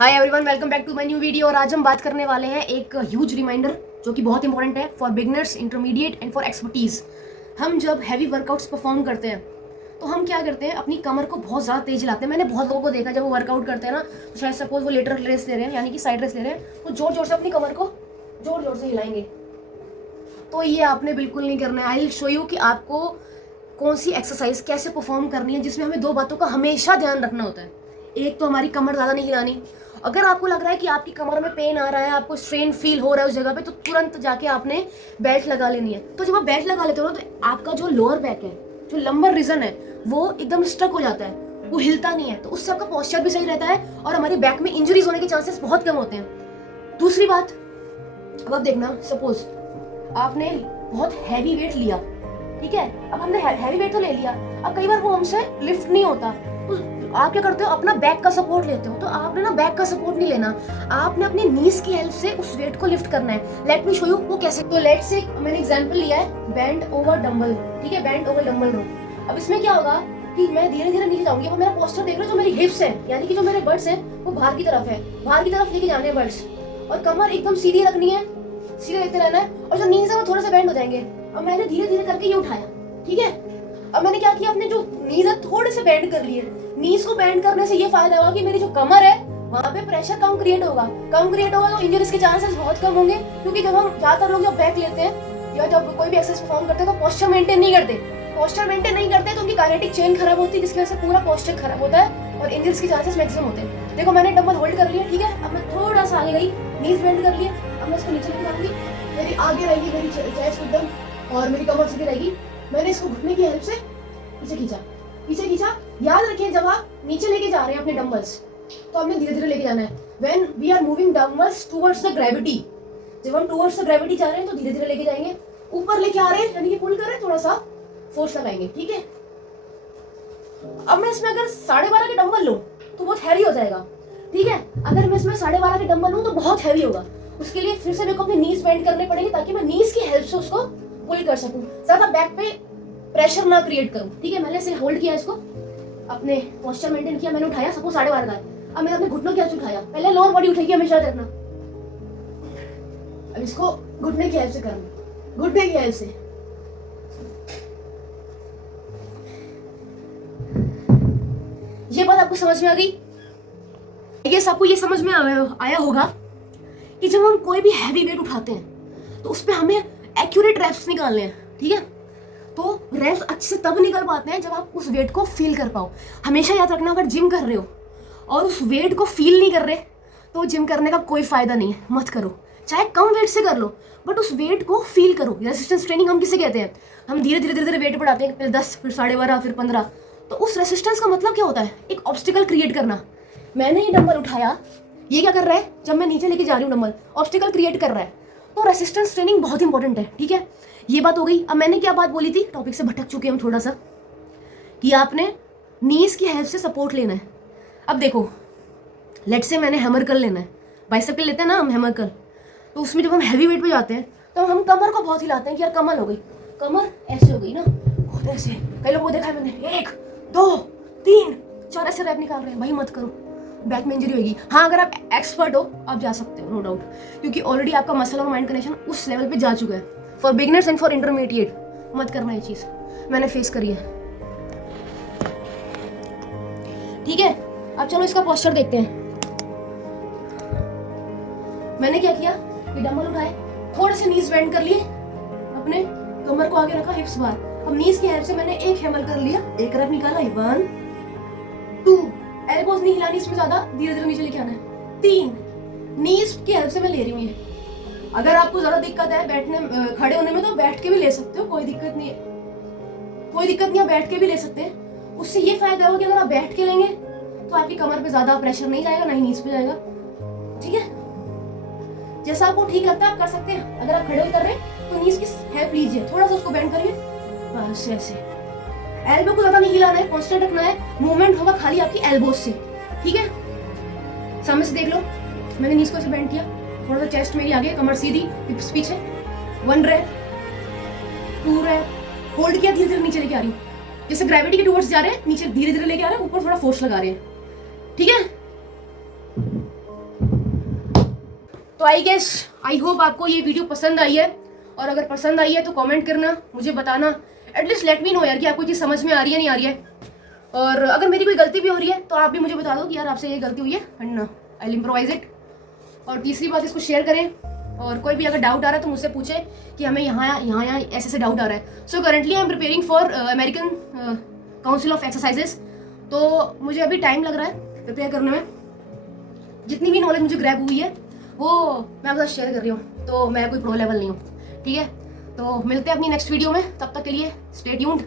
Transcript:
Hi everyone, welcome back to my new video. और आज हम बात करने वाले हैं एक ह्यूज रिमाइंडर जो कि बहुत इंपॉर्टेंट है for beginners, intermediate and for expertise. हम जब हैवी वर्कआउट्स परफॉर्म करते हैं तो हम क्या करते हैं, अपनी कमर को बहुत ज़्यादा तेज हिलाते हैं। मैंने बहुत लोगों को देखा जब वो वर्कआउट करते हैं ना, तो शायद सपोज वो लेटरल रेस ले रहे हैं यानी कि साइड रेस ले रहे हैं, तो जोर जोर से अपनी कमर को जोर जोर से हिलाएंगे। तो ये आपने बिल्कुल नहीं करना है। आई विल शो यू कि आपको कौन सी एक्सरसाइज कैसे परफॉर्म करनी है, जिसमें हमें दो बातों का हमेशा ध्यान रखना होता है। एक तो हमारी कमर ज़्यादा नहीं हिलानी। अगर आपको लग रहा है कि आपकी कमर में पेन आ रहा है, आपको स्ट्रेन फील हो रहा है उस जगह पे, तो तुरंत जाके आपने बेल्ट लगा लेनी है। तो जब आप बेल्ट लगा लेते हो ना, तो आपका जो लोअर बैक है, जो लंबर रीजन है, वो एकदम स्ट्रक हो जाता है, वो हिलता नहीं है। तो उससे आपका पोस्चर भी सही रहता है और हमारी बैक में इंजरीज होने के चांसेस बहुत कम होते हैं। दूसरी बात, अब आप देखना, सपोज आपने बहुत हैवी वेट लिया, ठीक है, अब हमने हैवी वेट तो ले लिया, अब कई बार वो हमसे लिफ्ट नहीं होता, तो आप क्या करते हो, अपना बैक का सपोर्ट लेते हो। तो आपने ना बैक का सपोर्ट नहीं लेना, आपने अपनी नीज की हेल्प से उस वेट को लिफ्ट करना है। लेट मी शो यू वो कैसे। तो लेट से मैंने एग्जांपल लिया है बेंड ओवर डंबल, ठीक है, बेंड ओवर डंबल रो। अब इसमें क्या होगा कि मैं धीरे धीरे नीचे जाऊंगी। अब मेरा पोस्टर देख रहे हो, जो मेरी हिप्स है यानी कि जो मेरे बर्ड्स है वो बाहर की तरफ है, बाहर की तरफ लेके जाने हैं बर्ड्स, और कमर एकदम सीधी रखनी है, सीधे देखते रहना है, और जो नीज है वो थोड़े से बेंड हो जाएंगे। अब मैंने धीरे धीरे करके ये उठाया, ठीक है। अब मैंने क्या किया, अपने जो नीज है थोड़े से बेंड कर लिए। नीज को बेंड करने से ये फायदा होगा कि मेरी जो कमर है वहां पे प्रेशर कम क्रिएट होगा, तो इंजरीज के चांसेस बहुत कम होंगे। क्योंकि जब हम ज्यादातर लोग जब बैक लेते हैं या जब कोई भी एक्सरसाइज परफॉर्म करते हैं तो पोस्चर मेंटेन नहीं करते, तो उनकी काइनेटिक चेन खराब होती है, जिसकी वजह से पूरा पोस्चर खराब होता है और इंजरीज के चांसेस मैक्सिमम होते हैं। देखो, मैंने डंबल होल्ड कर लिया, ठीक है। अब मैं थोड़ा सा आगे गई, नीज बेंड कर लिए। अब मैं इसको नीचे लेके जाऊंगी, मेरी आगे रहेगी मेरी चेस्ट एकदम, और मेरी कमर सीधी रहेगी। मैंने इसको घुटने की हेल्प से पीछे खींचा। याद रखिए, जब आप नीचे लेके जा रहे हैं अपने डंबल्स, तो आपने धीरे धीरे लेके जाना है। When we are moving dumbbells towards the gravity, जब हम टुवर्ड्स द ग्रेविटी जा रहे हैं तो धीरे धीरे लेके जाएंगे। ऊपर लेके आ रहे हैं यानी कि पुल कर रहे हैं, थोड़ा सा फोर्स लगाएंगे, ठीक है। अब मैं इसमें अगर 12.5 के डंबल लूं तो बहुत हैवी हो जाएगा, ठीक है। अगर मैं इसमें 12.5 के डंबल लूं तो बहुत हैवी होगा। उसके लिए फिर से मेरे को अपनी नीज बेंड करने पड़ेगी, ताकि मैं नीज की हेल्प से उसको पुल कर सकूं, ज्यादा बैक पे प्रेशर ना क्रिएट करूं, ठीक है। मैंने ऐसे होल्ड किया, इसको अपने पोस्चर मेंटेन किया, मैंने उठाया सपोज 12.5 का। अब मैंने अपने घुटनों की हेल्प से उठाया, पहले लोअर बॉडी उठेगी हमेशा रखना। अब इसको घुटने की हेल्प से करना, घुटने की हेल्प से। ये बात आपको समझ में आ गई? ये आपको ये समझ में आया होगा कि जब हम कोई भी हैवी वेट उठाते हैं तो उस पर हमें एक्यूरेट रेप्स निकालने हैं, ठीक है। तो रेप्स अच्छे से तब निकल पाते हैं जब आप उस वेट को फील कर पाओ। हमेशा याद रखना, अगर जिम कर रहे हो और उस वेट को फील नहीं कर रहे तो जिम करने का कोई फायदा नहीं है, मत करो। चाहे कम वेट से कर लो, बट उस वेट को फील करो। रेसिस्टेंस ट्रेनिंग हम किसे कहते हैं? हम धीरे धीरे वेट बढ़ाते हैं, पहले 10, फिर 12.5, फिर 15। तो उस रेसिस्टेंस का मतलब क्या होता है? एक ऑब्स्टिकल क्रिएट करना। मैंने ये डंबल उठाया, ये क्या कर रहा है, जब मैं नीचे लेके जा रही हूँ डंबल ऑब्स्टिकल क्रिएट कर रहा है। तो रेसिस्टेंस ट्रेनिंग बहुत इंपॉर्टेंट है, ठीक है। ये बात हो गई। अब मैंने क्या बात बोली थी, टॉपिक से भटक चुके हैं हम थोड़ा सा, कि आपने नीज की हेल्प से सपोर्ट लेना है। अब देखो, लेट से मैंने हैमर कर लेना है, बाइसेप लेते हैं ना हम हैमर कर, तो उसमें जब हम हैवी वेट पे जाते हैं तो हम कमर को बहुत हिलाते हैं कि यार कमर हो गई, कमर ऐसे हो गई ना, बहुत ऐसे। कई लोगों को देखा है मैंने, 1 2 3 4 ऐसे रैप निकाल रहे हैं। भाई मत करो, बैक में इंजरी होगी। हाँ, अगर आप एक्सपर्ट हो आप जा सकते हो, नो डाउट, क्योंकि ऑलरेडी आपका मसल और माइंड कनेक्शन उस लेवल पे जा चुका है। For beginners and for intermediate मत करना ये चीज, मैंने फेस करी है, ठीक है। अब चलो इसका पोस्चर देखते हैं। मैंने क्या किया, ये डंबल उठाए, थोड़े से नीज बेंड कर लिए, अपने कमर को आगे रखा, हिप्स बाहर। अब नीज की हेल्प से मैंने एक हैमर कर लिया, एक रैप निकाला, 1 2, एल्बोज नहीं हिलानी इसमें ज्यादा, धीरे धीरे नीचे लेके आना है, 3, नीज की हेल्प से मैं ले रही हूँ ये। अगर आपको ज्यादा दिक्कत है बैठने खड़े होने में तो बैठ के भी ले सकते हो, कोई दिक्कत नहीं है, आप बैठ के भी ले सकते हैं। उससे ये फायदा होगा कि अगर आप बैठ के लेंगे तो आपकी कमर पे ज्यादा प्रेशर नहीं जाएगा, ना ही नीज पे जाएगा, ठीक है। जैसा आपको ठीक लगता है आप कर सकते हैं। अगर आप खड़े होकर कर रहे हैं तो नीज की हेल्प लीजिए, थोड़ा सा उसको बेंड करिए, बस ऐसे। एल्बो को ज्यादा नहीं हिलाना है, कांस्टेंट रखना है, मूवमेंट होगा खाली आपकी एल्बोज से, ठीक है। सामने से देख लो, मैंने नीज को ऐसे बेंड किया, थोड़ा सा चेस्ट मेरी आगे, कमर सीधी, हिप्स पीछे, 1 रैप, 2 रैप, होल्ड किया, धीरे धीरे नीचे लेके आ रही हूँ, जैसे ग्रेविटी के टुवर्ड्स जा रहे हैं, नीचे धीरे धीरे लेके आ रहे हैं, ऊपर थोड़ा फोर्स लगा रहे हैं, ठीक है। तो आई होप आपको ये वीडियो पसंद आई है, और अगर पसंद आई है तो कमेंट करना, मुझे बताना, एटलीस्ट लेट मी नो यार कि आपको चीज़ समझ में आ रही है नहीं आ रही है। और अगर मेरी कोई गलती भी हो रही है तो आप भी मुझे बता दो कि यार आपसे ये गलती हुई है, and I will improvise it. और तीसरी बात, इसको शेयर करें, और कोई भी अगर डाउट आ रहा है तो मुझसे पूछे कि हमें यहाँ ऐसे डाउट आ रहा है। So currently I am preparing for American council of exercises, तो मुझे अभी टाइम लग रहा है प्रिपेयर करने में। जितनी भी नॉलेज मुझे ग्रैब हुई है वो मैं आपके साथ शेयर कर रही हूँ, तो मैं कोई प्रो लेवल नहीं हूँ, ठीक है। तो मिलते हैं अपनी नेक्स्ट वीडियो में, तब तक के लिए स्टे ट्यून्ड।